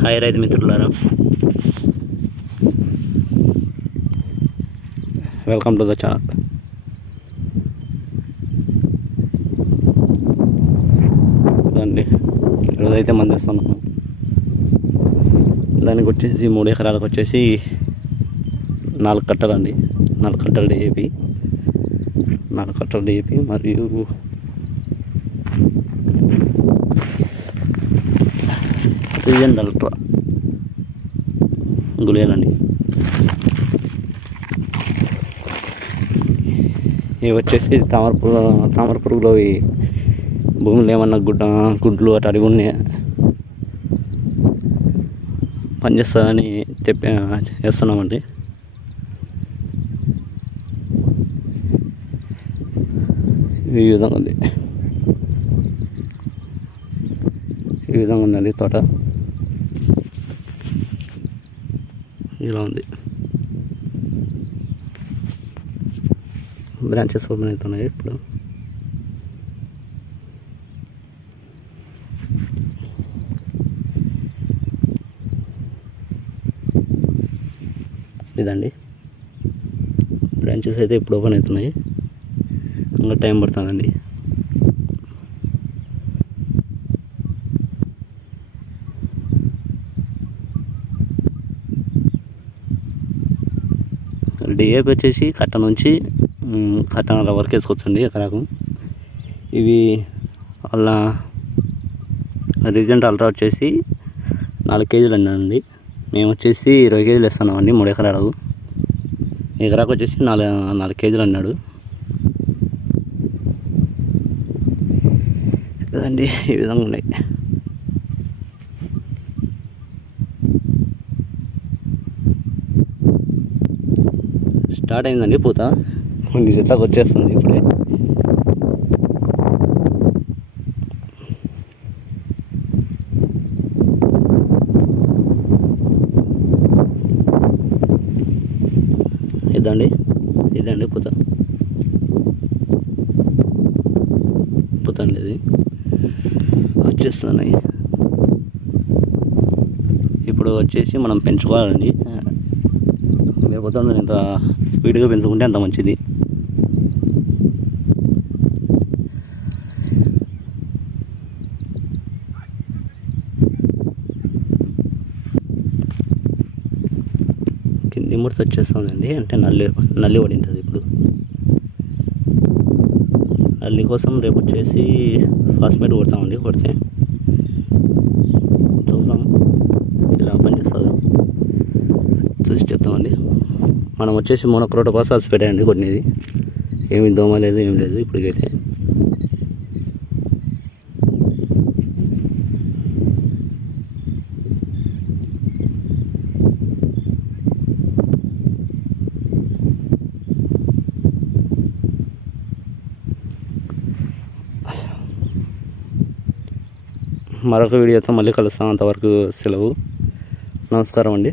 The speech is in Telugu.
హాయ్ రైతు మిత్రులారా, వెల్కమ్ టు ద ఛానల్. ఇదండి ఈరోజైతే మందిస్తున్నాము. దానికి వచ్చేసి 3 ఎకరాలకు వచ్చేసి 4 కట్టలండి. 4 కట్టలు DAP, 4 కట్టలు DAP మరియు రీజన్ అల్ట్రా గుళికలండి. ఇవి వచ్చేసి తామర పురుగులో భూములు ఏమన్నా గుడ్లు అటు అడిగి ఉన్నాయి పనిచేస్తుందని వేస్తున్నామండి. ఈ విధంగా ఉంది, ఈ విధంగా ఉందండి తోట. ఇలా ఉంది, బ్రాంచెస్ ఓపెన్ అవుతున్నాయి ఇప్పుడు. ఇదండి బ్రాంచెస్ అయితే ఇప్పుడు ఓపెన్ అవుతున్నాయి, ఇంకా టైం పడుతుందండి. DAP వచ్చేసి కట్టన్నర వరకు వేసుకోవచ్చండి ఎకరాకు. ఇవి అలా రీజెంట్ అల్ట్రా వచ్చేసి 4 కేజీలు అన్నానండి. మేము వచ్చేసి 20 కేజీలు వేస్తున్నామండి 3 ఎకరాలకు. ఎకరాకు వచ్చేసి 4 కేజీలు అన్నాడు కదండి. ఈ విధంగా ఉన్నాయి. స్టార్ట్ అయిందండి పూత, కొన్ని చెట్లకు వచ్చేస్తుంది ఇప్పుడే. ఇదండి పూత అండి, ఇది వచ్చేస్తున్నాయి. ఇప్పుడు వచ్చేసి మనం పెంచుకోవాలండి. లేకపోతే ఎంత స్పీడ్గా పెంచుకుంటే అంత మంచిది. కింది ముడత వచ్చేస్తుందండి, అంటే నల్లి పడింటుంది. ఇప్పుడు నల్లి కోసం రేపు వచ్చేసి ఫాస్ఫేట్ కొడతామండి. కొడితే చూసాం ఇలా పనిచేస్తుంది, చూసి చెప్తామండి. మనం వచ్చేసి మోనోక్రోటోఫాస్ పెట్టండి కొన్నిది. ఏమి దోమ లేదు, ఏం లేదు ఇప్పటికైతే. మరొక వీడియోతో మళ్ళీ కలుస్తాం. అంతవరకు సెలవు. నమస్కారం అండి.